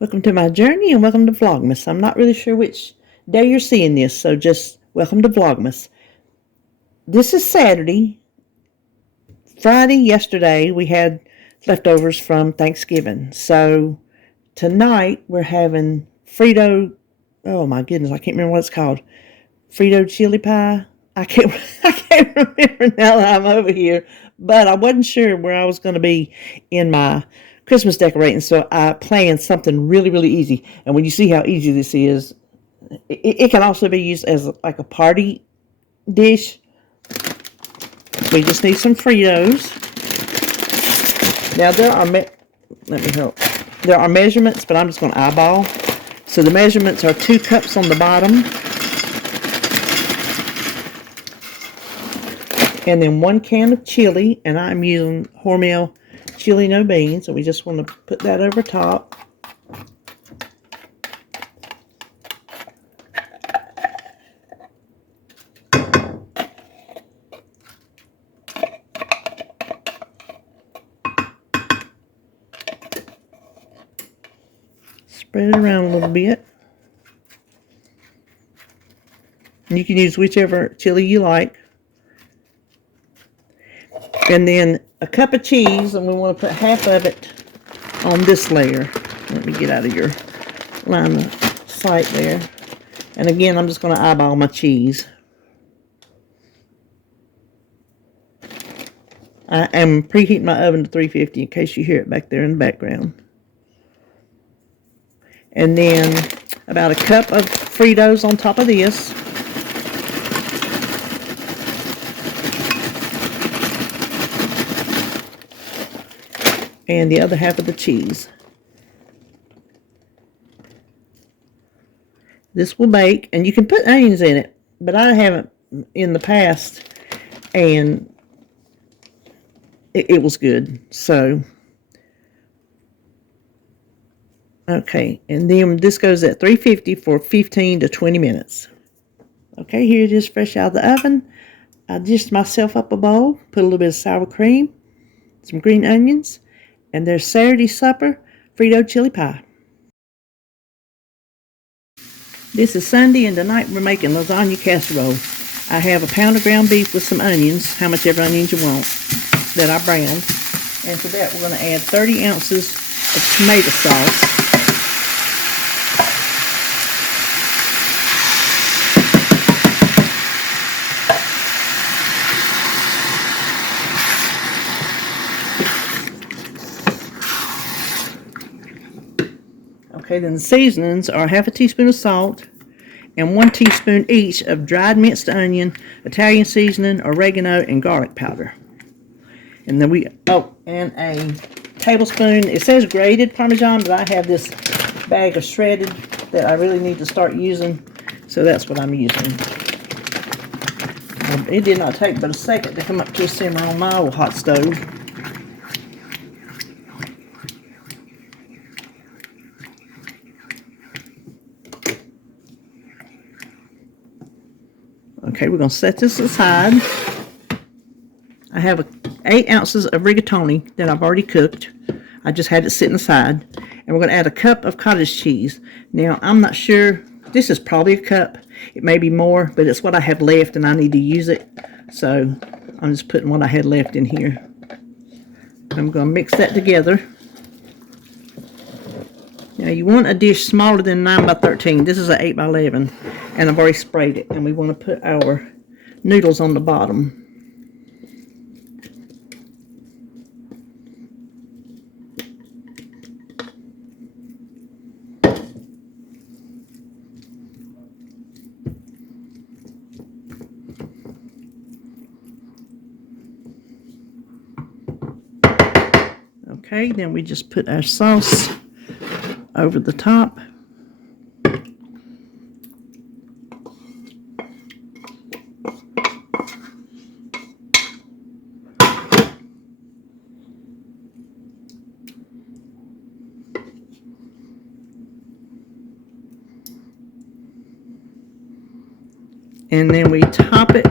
Welcome to my journey and welcome to Vlogmas. I'm not really sure which day you're seeing this, so just welcome to Vlogmas. This is Saturday. Friday, yesterday, we had leftovers from Thanksgiving. So tonight we're having Frito, oh my goodness, I can't remember what it's called. Frito Chili Pie. I can't remember now that I'm over here, but I wasn't sure where I was going to be in my Christmas decorating, so I planned something really, really easy. And when you see how easy this is, it can also be used as like a party dish. We just need some Fritos. Now let me help. There are measurements, but I'm just going to eyeball. So the measurements are 2 cups on the bottom, and then 1 can of chili, and I'm using Hormel chili no beans, so we just want to put that over top. Spread it around a little bit. And you can use whichever chili you like. And then a cup of cheese, and we want to put half of it on this layer. Let me get out of your line of sight there. And again, I'm just going to eyeball my cheese. I am preheating my oven to 350 in case you hear it back there in the background. And then about a cup of Fritos on top of this. And the other half of the cheese. This will bake, and you can put onions in it, but I haven't in the past, and it was good. So, okay, and then this goes at 350 for 15 to 20 minutes. Okay, here it is fresh out of the oven. I dished myself up a bowl, put a little bit of sour cream, some green onions, and there's Saturday supper, Frito Chili Pie. This is Sunday, and tonight we're making Lasagna Casserole. I have a pound of ground beef with some onions, how much ever onions you want, that I browned. And to that we're going to add 30 ounces of tomato sauce. Okay, then the seasonings are half a teaspoon of salt and 1 teaspoon each of dried minced onion, Italian seasoning, oregano, and garlic powder. And then and a tablespoon, it says grated Parmesan, but I have this bag of shredded that I really need to start using, so that's what I'm using. It did not take but a second to come up to a simmer on my old hot stove. Okay, we're going to set this aside. I have 8 ounces of rigatoni that I've already cooked. I just had it sitting aside. And we're going to add a cup of cottage cheese. Now, I'm not sure. This is probably a cup. It may be more, but it's what I have left and I need to use it. So, I'm just putting what I had left in here. I'm going to mix that together. Now, you want a dish smaller than 9 by 13. This is an 8 by 11. And I've already sprayed it. And we want to put our noodles on the bottom. Okay, then we just put our sauce over the top. And then we top it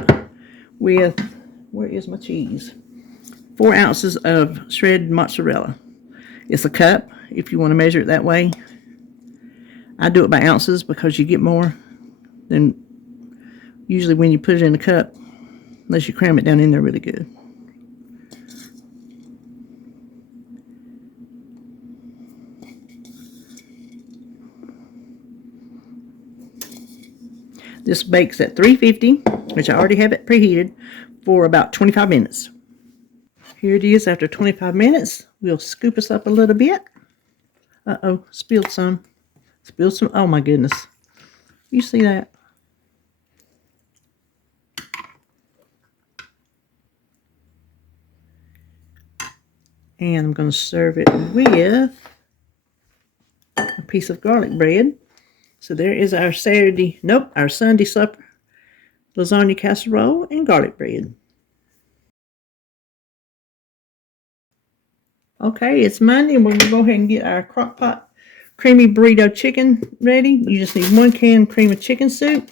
with, where is my cheese? 4 ounces of shredded mozzarella. It's a cup, if you want to measure it that way. I do it by ounces because you get more than usually when you put it in a cup, unless you cram it down in there really good. This bakes at 350, which I already have it preheated, for about 25 minutes. Here it is after 25 minutes. We'll scoop this up a little bit. Uh-oh, spilled some. Spilled some. Oh my goodness. You see that? And I'm going to serve it with a piece of garlic bread. So there is our our Sunday supper. Lasagna casserole and garlic bread. Okay, it's Monday and we're going to go ahead and get our Crockpot creamy burrito chicken ready. You just need 1 can cream of chicken soup.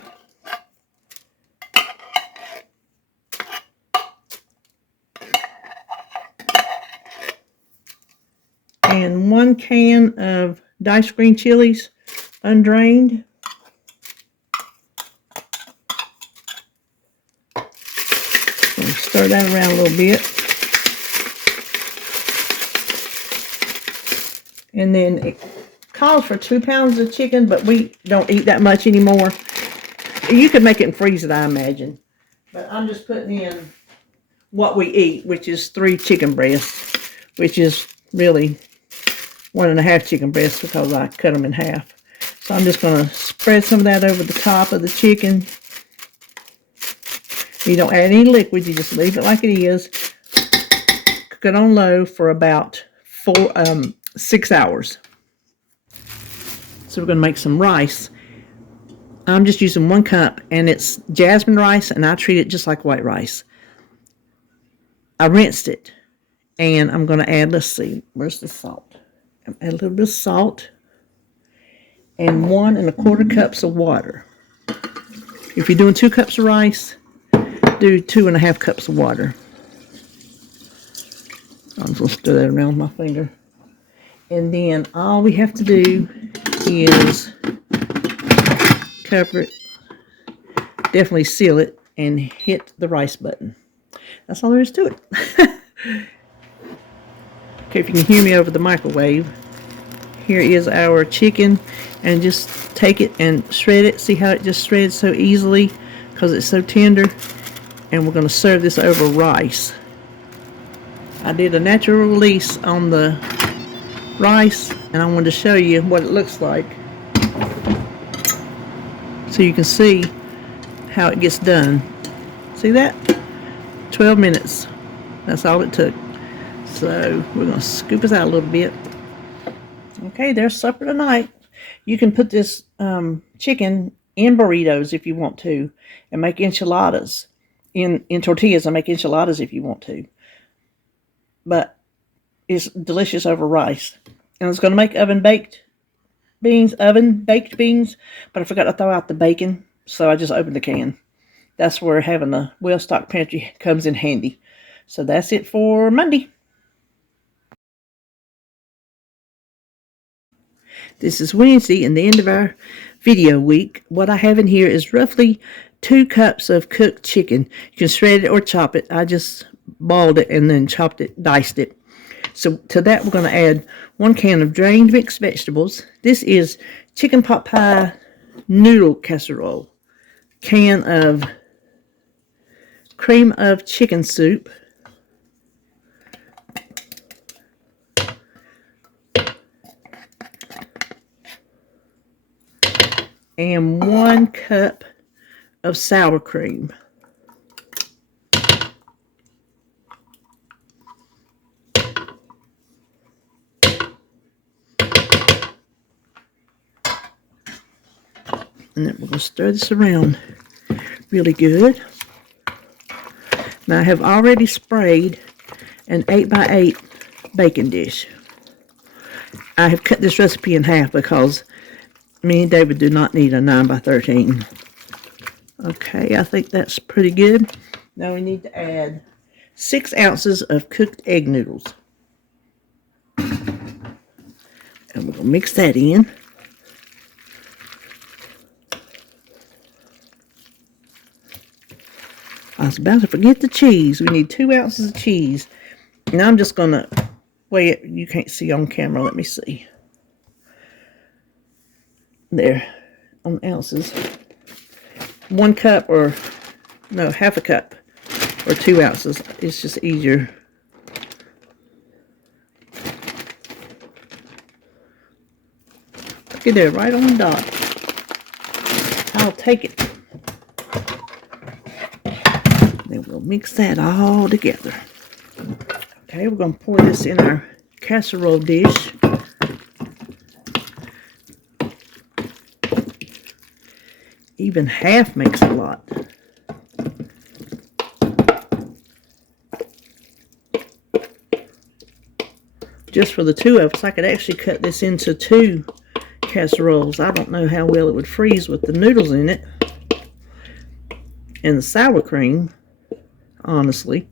And 1 can of diced green chilies, undrained. Stir that around a little bit. And then it calls for 2 pounds of chicken, but we don't eat that much anymore. You could make it and freeze it, I imagine. But I'm just putting in what we eat, which is 3 chicken breasts, which is really 1.5 chicken breasts because I cut them in half. So I'm just going to spread some of that over the top of the chicken. You don't add any liquid, you just leave it like it is. Cook it on low for about 6 hours. So we're going to make some rice. I'm just using 1 cup, and it's jasmine rice, and I treat it just like white rice. I rinsed it, and I'm going to add, let's see, where's the salt? Add a little bit of salt, and 1 1/4 cups of water. If you're doing 2 cups of rice, do 2 1/2 cups of water. I'm just going to stir that around with my finger. And then all we have to do is cover it, definitely seal it, and hit the rice button. That's all there is to it. Okay, if you can hear me over the microwave, here is our chicken, and just take it and shred it. See how it just shreds so easily because it's so tender. And we're going to serve this over rice. I did a natural release on the rice, and I wanted to show you what it looks like so you can see how it gets done. See that? 12 minutes. That's all it took. So we're going to scoop this out a little bit. Okay, there's supper tonight. You can put this chicken in burritos if you want to, and make enchiladas in tortillas, and make enchiladas if you want to. But it's delicious over rice. And I was going to make oven baked beans, but I forgot to throw out the bacon, so I just opened the can. That's where having a well-stocked pantry comes in handy. So that's it for Monday. This is Wednesday and the end of our video week. What I have in here is roughly 2 cups of cooked chicken. You can shred it or chop it. I just boiled it and then chopped it, diced it. So to that we're going to add 1 can of drained mixed vegetables. This is chicken pot pie noodle casserole. Can of cream of chicken soup. And 1 cup of sour cream. And then we're going to stir this around really good. Now I have already sprayed an 8x8 baking dish. I have cut this recipe in half because me and David do not need a 9x13. Okay, I think that's pretty good. Now we need to add 6 ounces of cooked egg noodles. And we're going to mix that in. I was about to forget the cheese. We need 2 ounces of cheese. Now I'm just going to weigh it. You can't see on camera. Let me see. There. On ounces. 1 cup or, no, half a cup. Or 2 ounces. It's just easier. Look at there, right on the dot. I'll take it. Then we'll mix that all together. Okay, we're going to pour this in our casserole dish. Even half makes a lot. Just for the 2 of us, I could actually cut this into 2 casseroles. I don't know how well it would freeze with the noodles in it and the sour cream, honestly.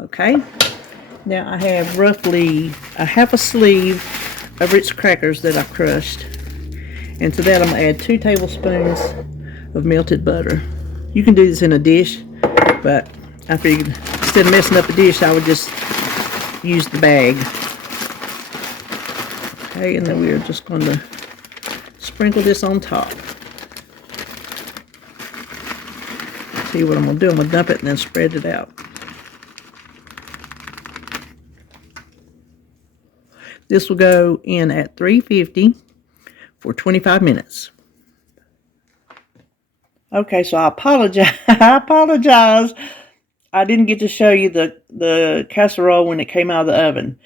Okay, now I have roughly a half a sleeve of Ritz crackers that I've crushed, and to that I'm going to add 2 tablespoons of melted butter. You can do this in a dish, but I figured instead of messing up a dish, I would just use the bag. Okay, and then we are just going to sprinkle this on top. See what I'm going to do? I'm going to dump it and then spread it out. This will go in at 350 for 25 minutes. Okay, so I apologize. I didn't get to show you the casserole when it came out of the oven.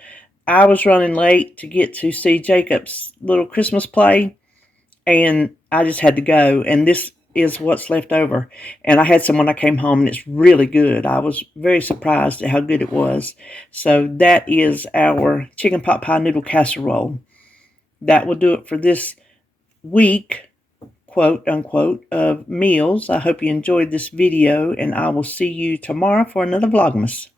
I was running late to get to see Jacob's little Christmas play, and I just had to go. And this is what's left over. And I had some when I came home, and it's really good. I was very surprised at how good it was. So that is our chicken pot pie noodle casserole. That will do it for this week, quote unquote, of meals. I hope you enjoyed this video, and I will see you tomorrow for another Vlogmas.